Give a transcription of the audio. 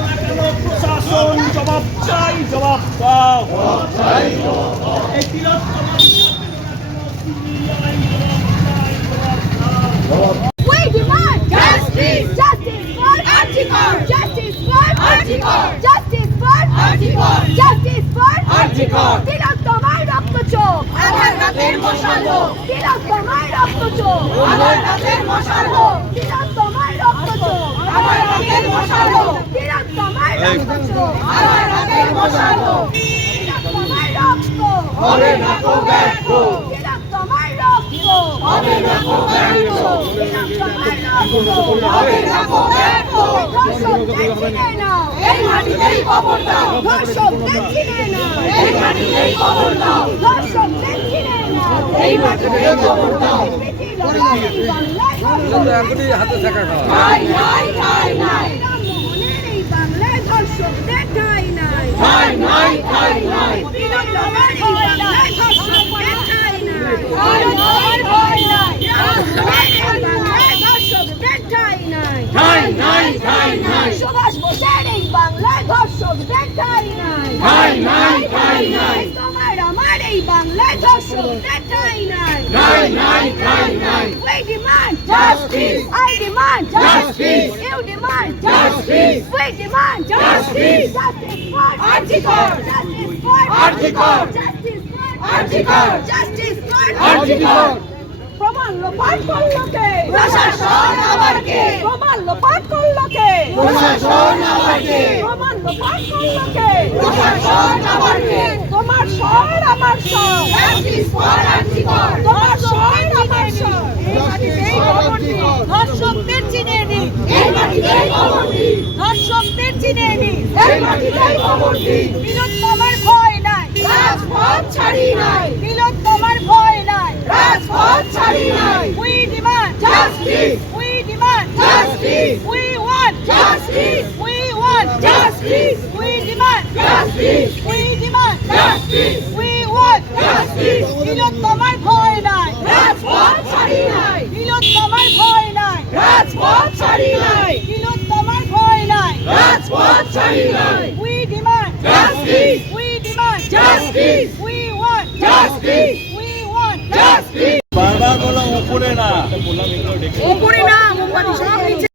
প্রশাসন জবাব চাই, জবাব দাও। We demand justice, justice for Archikor, justice for Archikor, justice for Archikor, justice for Archikor. তিলোত্তমার রক্তচোখ, আমার রাতের মশালো। তিলোত্তমার রক্তচোখ, আমার রাতের মশালো। তিলোত্তমার রক্তচোখ, আমার রাতের মশালো। তিলোত্তমার রক্তচোখ, আমার রাতের মশালো। তিলোত্তমার রক্ত হবে না কো ব্যর্থ। তিলোত্তমার রক্ত হবে না কো ব্যর্থ। তিলোত্তমার রক্ত হবে না কো ব্যর্থ। ধর্ষকদের চিনে নাও, এই মাটিতেই কবর দাও। ধর্ষকদের চিনে নাও, এই মাটিতেই কবর দাও। ধর্ষকদের চিনে নাও, এই মাটিতেই কবর দাও। হাতে থাকা ঠাই নাই, ঠাই নাই। রামমোহনের এই বাংলায় ধর্ষকদের ঠাই নাই, ঠাই নাই, ঠাই নাই। তিলোত্তমার এই বাংলায় ধর্ষকদের ঠাই নাই, তিলোত্তমার ভয় নাই। রামমোহনের এই বাংলায় ধর্ষকদের ঠাই নাই, ঠাই নাই, ঠাই নাই। সুভাষ বোসের এই বাংলায় ধর্ষকদের ঠাই নাই, ঠাই নাই, ঠাই নাই। তোমার আমার এই বাংলায় ধর্ষকদের ঠাই নাই, ঠাই নাই, ঠাই নাই। We demand justice. I demand justice. You demand justice. We demand justice. Justice for Archikor. Justice for Archikor. Justice for Archikor. Justice for Archikor. প্রমাণ লোপাট করলো কে? প্রশাসন আবার কে? প্রমাণ লোপাট করলো কে? প্রশাসন আবার কে? প্রমাণ লোপাট করলো কে? প্রশাসন আবার কে? তোমার স্বর আমার স্বর। Justice for article. তোমার স্বর আমার স্বর। এই মাটিতেই কবর দিই। ধর্ষকদের চিনে নিই। এই মাটিতেই কবর দিই। ধর্ষকদের চিনে নিই। এই মাটিতেই কবর দিই। তিলোত্তমার ভয় নাই, রাজপথ ছাড়ি নাই। তিলোত্তমার ভয় নাই, রাজপথ ছাড়ি নাই। We demand justice. We demand justice. We want justice. We want justice. We demand justice. We demand justice. We want justice. তিলোত্তমার ভয় নাই, রাজপথ ছাড়ি নাই। তিলোত্তমার ভয় নাই, রাজপথ ছাড়ি নাই। তিলোত্তমার ভয় নাই, রাজপথ ছাড়ি নাই। We demand justice. We demand justice. We want justice. We want justice. বারবার বলো উপরে না, উপরে না, মোমবাতি সব নিচে।